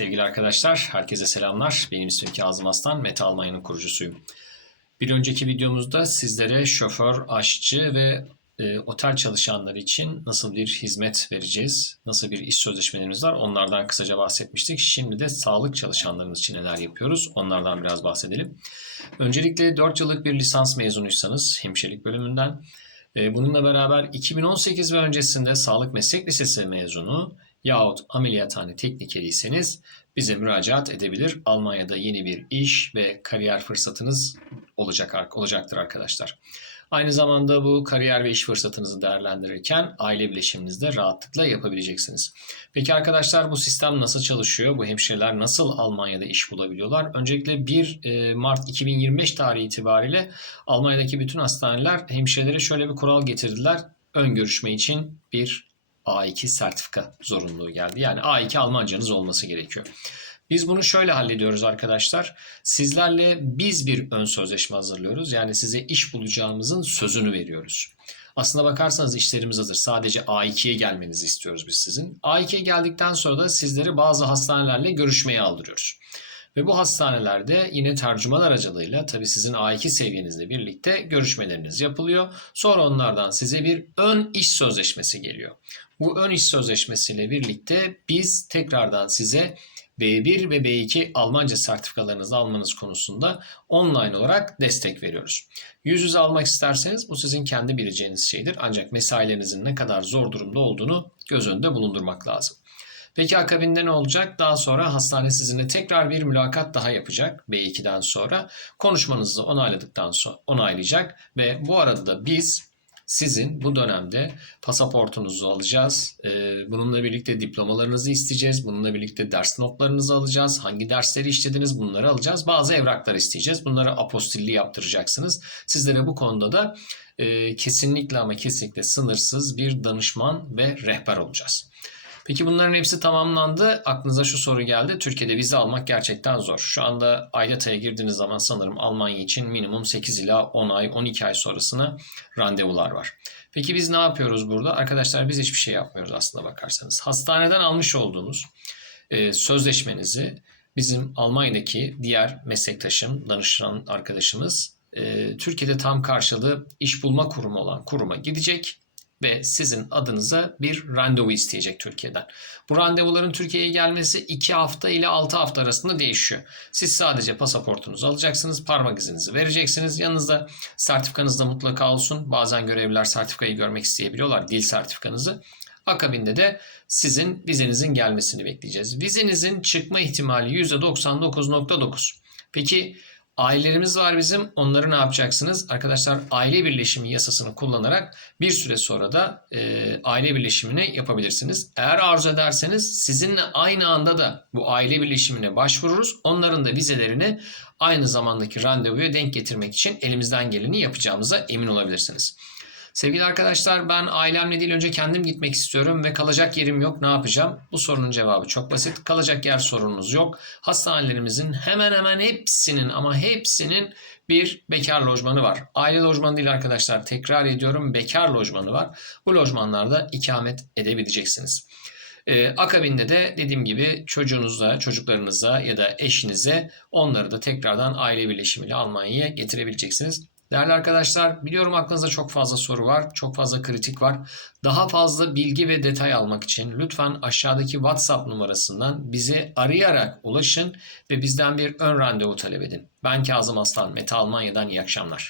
Sevgili arkadaşlar, herkese selamlar. Benim ismim Kazım Aslan, Meta Almanya'nın kurucusuyum. Bir önceki videomuzda sizlere şoför, aşçı ve e, otel çalışanları için nasıl bir hizmet vereceğiz, nasıl bir iş sözleşmelerimiz var onlardan kısaca bahsetmiştik. Şimdi de sağlık çalışanlarımız için neler yapıyoruz onlardan biraz bahsedelim. Öncelikle 4 yıllık bir lisans mezunuysanız hemşirelik bölümünden, e, bununla beraber 2018 ve öncesinde sağlık meslek lisesi mezunu yahut ameliyathane teknikeriyseniz bize müracaat edebilir. Almanya'da yeni bir iş ve kariyer fırsatınız olacak olacaktır arkadaşlar. Aynı zamanda bu kariyer ve iş fırsatınızı değerlendirirken aile bileşiminizi de rahatlıkla yapabileceksiniz. Peki arkadaşlar bu sistem nasıl çalışıyor? Bu hemşireler nasıl Almanya'da iş bulabiliyorlar? Öncelikle 1 e, Mart 2025 tarihi itibariyle Almanya'daki bütün hastaneler hemşirelere şöyle bir kural getirdiler. Ön görüşme için bir A2 sertifika zorunluluğu geldi. Yani A2 Almancanız olması gerekiyor. Biz bunu şöyle hallediyoruz arkadaşlar. Sizlerle biz bir ön sözleşme hazırlıyoruz. Yani size iş bulacağımızın sözünü veriyoruz. Aslına bakarsanız işlerimiz hazır. Sadece A2'ye gelmenizi istiyoruz biz sizin. A2'ye geldikten sonra da sizleri bazı hastanelerle görüşmeye aldırıyoruz. Ve bu hastanelerde yine tercüman aracılığıyla tabii sizin A2 seviyenizle birlikte görüşmeleriniz yapılıyor. Sonra onlardan size bir ön iş sözleşmesi geliyor. Bu ön iş sözleşmesiyle birlikte biz tekrardan size B1 ve B2 Almanca sertifikalarınızı almanız konusunda online olarak destek veriyoruz. Yüz yüze almak isterseniz bu sizin kendi bileceğiniz şeydir. Ancak mesailerinizin ne kadar zor durumda olduğunu göz önünde bulundurmak lazım. Peki akabinde ne olacak? Daha sonra hastane sizinle tekrar bir mülakat daha yapacak B2'den sonra. Konuşmanızı onayladıktan sonra onaylayacak ve bu arada da biz sizin bu dönemde pasaportunuzu alacağız. Ee, bununla birlikte diplomalarınızı isteyeceğiz. Bununla birlikte ders notlarınızı alacağız. Hangi dersleri işlediniz bunları alacağız. Bazı evraklar isteyeceğiz. Bunları apostilli yaptıracaksınız. Sizlere bu konuda da e, kesinlikle ama kesinlikle sınırsız bir danışman ve rehber olacağız. Peki bunların hepsi tamamlandı. Aklınıza şu soru geldi. Türkiye'de vize almak gerçekten zor. Şu anda Aydata'ya girdiğiniz zaman sanırım Almanya için minimum 8 ila 10 ay, 12 ay sonrasına randevular var. Peki biz ne yapıyoruz burada? Arkadaşlar biz hiçbir şey yapmıyoruz aslında bakarsanız. Hastaneden almış olduğunuz e, sözleşmenizi bizim Almanya'daki diğer meslektaşım, danışan arkadaşımız e, Türkiye'de tam karşılığı iş bulma kurumu olan kuruma gidecek ve sizin adınıza bir randevu isteyecek Türkiye'den. Bu randevuların Türkiye'ye gelmesi 2 hafta ile 6 hafta arasında değişiyor. Siz sadece pasaportunuzu alacaksınız, parmak izinizi vereceksiniz. Yanınızda sertifikanız da mutlaka olsun. Bazen görevliler sertifikayı görmek isteyebiliyorlar, dil sertifikanızı. Akabinde de sizin vizenizin gelmesini bekleyeceğiz. Vizenizin çıkma ihtimali %99.9. Peki Ailelerimiz var bizim. Onları ne yapacaksınız? Arkadaşlar aile birleşimi yasasını kullanarak bir süre sonra da e, aile birleşimini yapabilirsiniz. Eğer arzu ederseniz sizinle aynı anda da bu aile birleşimine başvururuz. Onların da vizelerini aynı zamandaki randevuya denk getirmek için elimizden geleni yapacağımıza emin olabilirsiniz. Sevgili arkadaşlar ben ailemle değil önce kendim gitmek istiyorum ve kalacak yerim yok ne yapacağım? Bu sorunun cevabı çok basit. Kalacak yer sorununuz yok. Hastanelerimizin hemen hemen hepsinin ama hepsinin bir bekar lojmanı var. Aile lojmanı değil arkadaşlar tekrar ediyorum bekar lojmanı var. Bu lojmanlarda ikamet edebileceksiniz. Ee, akabinde de dediğim gibi çocuğunuza, çocuklarınıza ya da eşinize onları da tekrardan aile birleşimiyle Almanya'ya getirebileceksiniz. Değerli arkadaşlar biliyorum aklınızda çok fazla soru var, çok fazla kritik var. Daha fazla bilgi ve detay almak için lütfen aşağıdaki WhatsApp numarasından bize arayarak ulaşın ve bizden bir ön randevu talep edin. Ben Kazım Aslan, Meta Almanya'dan iyi akşamlar.